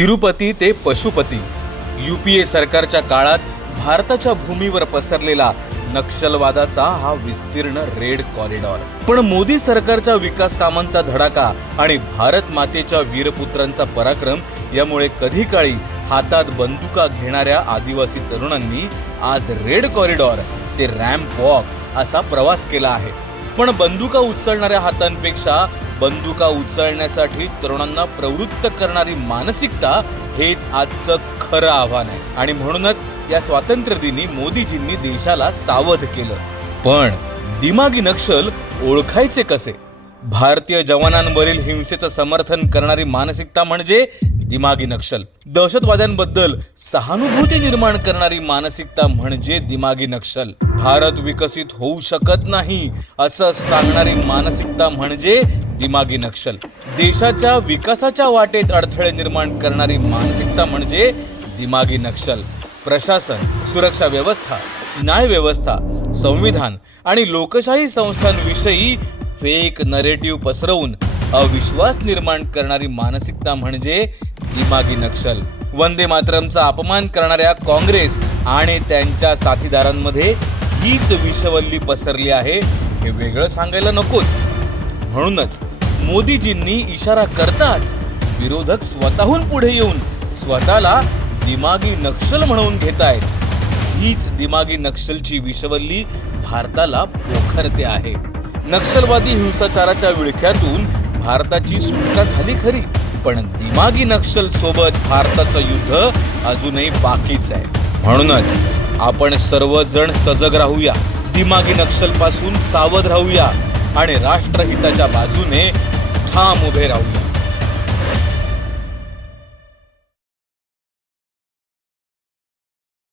तिरुपती ते पशुपती यूपीए सरकारच्या काळात भारताच्या भूमीवर पसरलेला नक्षलवादाचा हा विस्तीर्ण रेड कॉरिडॉर. पण मोदी सरकारच्या विकास कामांचा धडाका आणि भारत मातेच्या वीरपुत्रांचा पराक्रम यामुळे कधी काळी हातात बंदुका घेणाऱ्या आदिवासी तरुणांनी आज रेड कॉरिडॉर ते रॅम्प वॉक असा प्रवास केला आहे. पण बंदुका उचलणाऱ्या हातांपेक्षा बंदुका उचलण्यासाठी तरुणांना प्रवृत्त करणारी मानसिकता हेच आजचं खरं आव्हान आहे. आणि म्हणूनच या स्वातंत्र्य दिनी मोदीजींनी देशाला सावध केलं. पण दिमागी नक्षल ओळखायचे कसे? भारतीय जवानांवरील हिंसेचं समर्थन करणारी मानसिकता म्हणजे दिमागी नक्षल. दहशतवाद्यांबद्दल सहानुभूती निर्माण करणारी मानसिकता म्हणजे दिमागी नक्षल. भारत विकसित होऊ शकत नाही असं सांगणारी मानसिकता म्हणजे दिमागी नक्षल. देशाच्या विकासाच्या वाटेत अडथळे निर्माण करणारी मानसिकता म्हणजे दिमागी नक्षल. प्रशासन, सुरक्षा व्यवस्था, न्याय व्यवस्था, संविधान आणि लोकशाही संस्थांविषयी फेक नरेटिव्ह पसरवून अविश्वास निर्माण करणारी मानसिकता म्हणजे दिमागी नक्षल. वंदे मातरमचा अपमान करणाऱ्या काँग्रेस आणि त्यांच्या साथीदारांमध्ये हीच विषवल्ली पसरली आहे हे वेगळं सांगायला नकोच. म्हणूनच मोदीजींनी इशारा करताच विरोधक स्वतःहून पुढे येऊन स्वतःला दिमागी नक्षल म्हणून घेतायत. हीच दिमागी नक्षलची विषवल्ली भारताला पोखरते आहे. नक्षलवादी हिंसाचाराच्या विळख्यातून भारताची सुटका झाली खरी, पण दिमागी नक्षल सोबत भारताचं युद्ध अजूनही बाकीच आहे. म्हणूनच आपण सर्वजण सजग राहूया, दिमागी नक्षल पासून सावध राहूया आणि राष्ट्रहिताच्या बाजूने ठाम उभे राहूया.